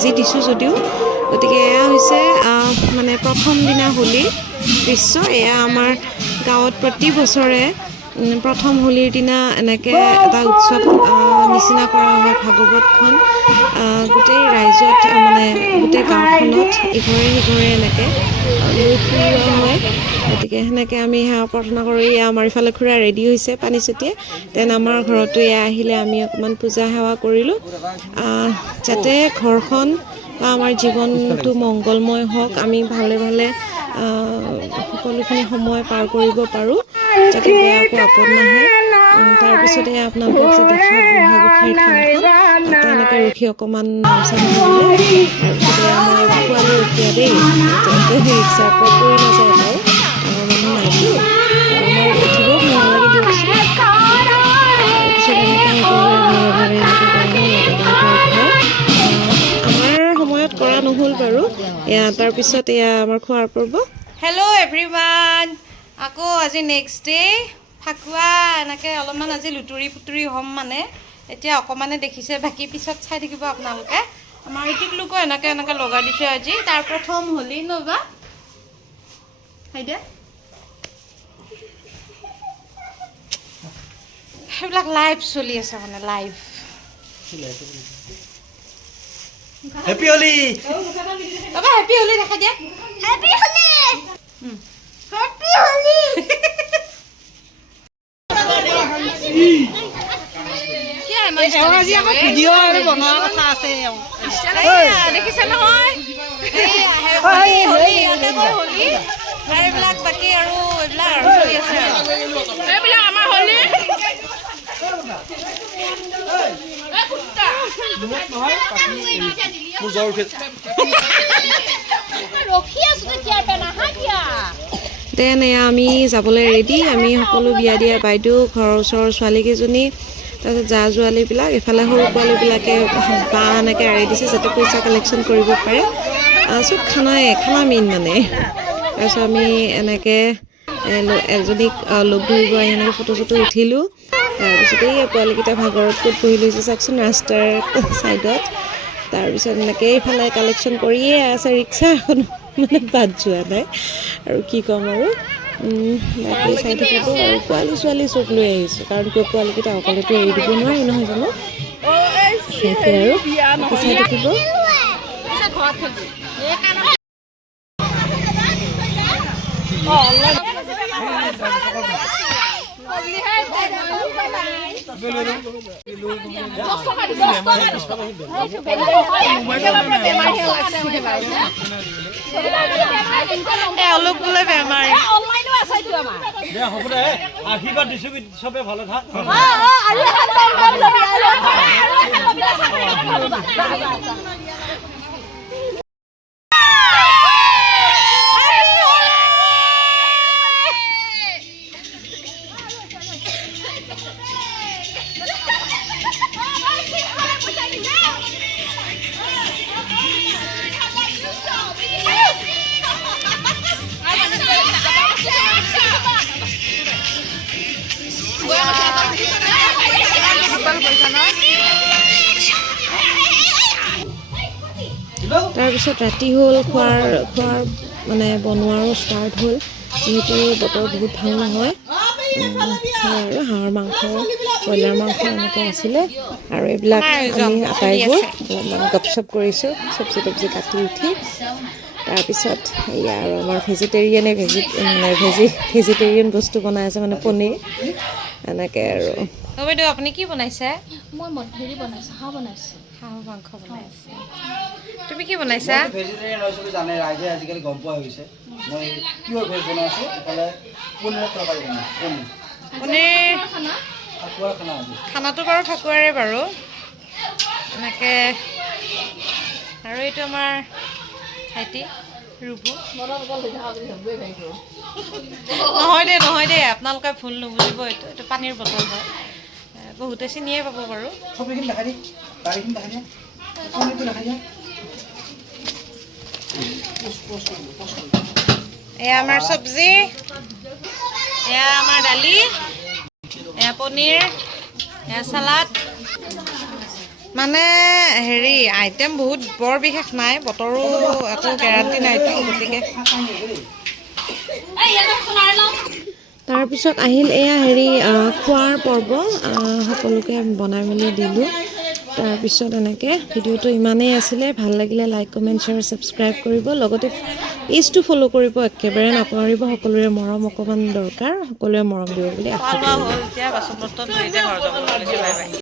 আজি দিছোঁ যদিও। গতিকে এয়া হৈছে মানে প্ৰথম দিনা হোলীৰ দৃশ্য। এয়া আমাৰ গাঁৱত প্ৰতি বছৰে প্ৰথম হোলীৰ দিনা এনেকৈ এটা উৎসৱ নিচিনা কৰা হয়। ভাগৱতখন গোটেই ৰাইজত মানে গোটেই গাঁওখনত ইঘৰে সিঘৰে এনেকৈ লৈ ফুৰোৱা হয়। গতিকে সেনেকৈ আমি সেৱা প্ৰাৰ্থনা কৰি আমাৰ ইফালে খুৰা ৰেডি হৈছে পানী ছটিয়াই। দেন আমাৰ ঘৰতো এয়া আহিলে আমি অকণমান পূজা সেৱা কৰিলোঁ, যাতে ঘৰখন বা আমাৰ জীৱনটো মংগলময় হওক, আমি ভালে ভালে সকলোখিনি সময় পাৰ কৰিব পাৰোঁ, যাতে বেয়া একো আপদ নাহে। তাৰপিছতে আপোনালোকক যে দেখাওঁ বুঢ়াগোঁসাইৰ থানখন, তাতে এনেকৈ ৰখি অকণমান নাম চাম ধৰিলে। তাৰপিছতে মই খোৱালে ৰখীয়া দেই, যাতে ৰিক্সাৰ পৰা পৰি নাযায় বাৰু, ডাঙৰ মানুহ নাইতো, আমাৰ উঠিব ভয় নালাগে দিয়কচোন। তাৰপিছত এনেকৈ সকলোৰে ঘৰে ঘৰে এনেকৈ কৰা হ'ল, লগে লগে ঘৰ আমাৰ সময়ত কৰা নহ'ল বাৰু। তাৰপিছত এয়া আমাৰ খোৱাৰ পৰ্ব। হেল্ল' এভৰিৱান, আকৌ আজি নেক্সট ডে ফাকুৱা। এনেকৈ অলপমান আজি লুতুৰি পুতুৰি হ'ম মানে, এতিয়া অকণমানে দেখিছে, বাকী পিছত চাই থাকিব আপোনালোকে। আমাৰ টিকলুকো এনেকৈ এনেকৈ লগাই দিছে আজি, তাৰ প্ৰথম হোলী নবা দিয়া। সেইবিলাক লাইভ চলি আছে মানে, লাইভ। হেপী হোলী বাবা, হেপী হোলী দেখা দিয়া। Happy Holi, happy Holi. দেখিছে নহয়, এইবিলাক বাকী আৰু এইবিলাক আৰু চলি আছে, এইবিলাক আমাৰ হোলী। দেন এয়া আমি যাবলৈ ৰেডি। আমি সকলো বিয়া দিয়া বাইদেউ, ঘৰৰ ওচৰৰ ছোৱালীকেইজনী, তাৰপিছত জা জোৱালীবিলাক, এইফালে সৰু পোৱালীবিলাকে বা এনেকৈ আঁৰি দিছে যাতে পইচা কালেকশ্যন কৰিব পাৰে। চব খানা মেইন মানে। তাৰপিছত আমি এনেকৈ এজনীক লগ ধৰিব আহি এনেকৈ ফটো চটো উঠিলোঁ। তাৰপিছত এই পোৱালীকেইটা ভাগৰত ক'ত বহি লৈছে চাওকচোন, ৰাস্তাৰ ছাইডত। তাৰপিছত এনেকৈ এইফালে কালেকশ্যন কৰিয়ে আছে, ৰিক্সা এখন মানে বাদ যোৱা নাই আৰু কি ক'ম আৰু। বাকী চাই থাকিব আৰু পোৱালী ছোৱালী চব লৈ আহিছোঁ, কাৰণ কিয় পোৱালীকেইটা অকলেতো এৰি দিব নোৱাৰি নহয় জানো। সেইটোৱে আৰু বাকী চাই থাকিব। অলপ বোলে বেমাৰী আশীৰ্বাদ দিছোঁ, চবে ভালে থাক। তাৰপিছত ৰাতি হ'ল, খোৱাৰ মানে বনোৱাৰো ষ্টাৰ্ট হ'ল, যিহেতু বতৰ বহুত ভাল নহয়। আৰু হাঁহৰ মাংস, ব্ৰইলাৰ মাংস এনেকৈ আছিলে, আৰু এইবিলাক আমি আটাইবোৰ অলপমান গপচপ কৰিছোঁ, চব্জি তব্জি কাটি উঠি। তাৰপিছত এয়া আৰু আমাৰ ভেজিটেৰিয়ান বস্তু বনাই আছে, মানে পনীৰ এনেকৈ আৰু। বাইদেউ আপুনি কি বনাইছে? মই হেৰি বনাইছোঁ, হাঁহ বনাইছোঁ, হাঁহ মাংস বনাই আছে। তুমি কি বনাইছা? ভেজিটেৰিয়ান হৈছিলোঁ, জানে ৰাইজে আজিকালি গম পোৱা হৈছে। মই পিয়ৰ ভেজ বনাইছোঁ, ইফালে পনীৰৰ তৰকাৰী বনাইছোঁ। পনীৰ ফাকুৱাৰ খানা আজি। খানাটো বাৰু ফাকুৱাৰে বাৰু এনেকৈ। আৰু এইটো আমাৰ ভাইটি ৰূপু। নহয় দেই আপোনালোকে ভুল নুবুজিব, এইটো পানীৰ বটল হয়, বহুতে চিনিয়ে পাব বাৰু। চব্জিখিনি দেখাই দিম, দালিখিনি দেখাই দিম, পনীৰটো দেখাই দিম। এয়া আমাৰ চব্জি, এয়া আমাৰ দালি, এয়া পনীৰ, এয়া চালাড, মানে হেৰি আইটেম বহুত বৰ বিশেষ নাই, বতৰো একো গেৰাণ্টি নাইতো, গতিকে তাৰপিছত আহিল এয়া হেৰি খোৱাৰ পৰ্ব। সকলোকে বনাই মেলি দিলোঁ। তাৰপিছত এনেকৈ ভিডিঅ'টো ইমানেই আছিলে। ভাল লাগিলে লাইক কমেণ্ট শ্বেয়াৰ ছাবস্ক্ৰাইব কৰিব, লগতে পেজটো ফ'ল' কৰিব একেবাৰে নাপাহৰিব। সকলোৰে মৰম অকণমান দৰকাৰ, সকলোৱে মৰম দিব বুলি আশা কৰিলোঁ।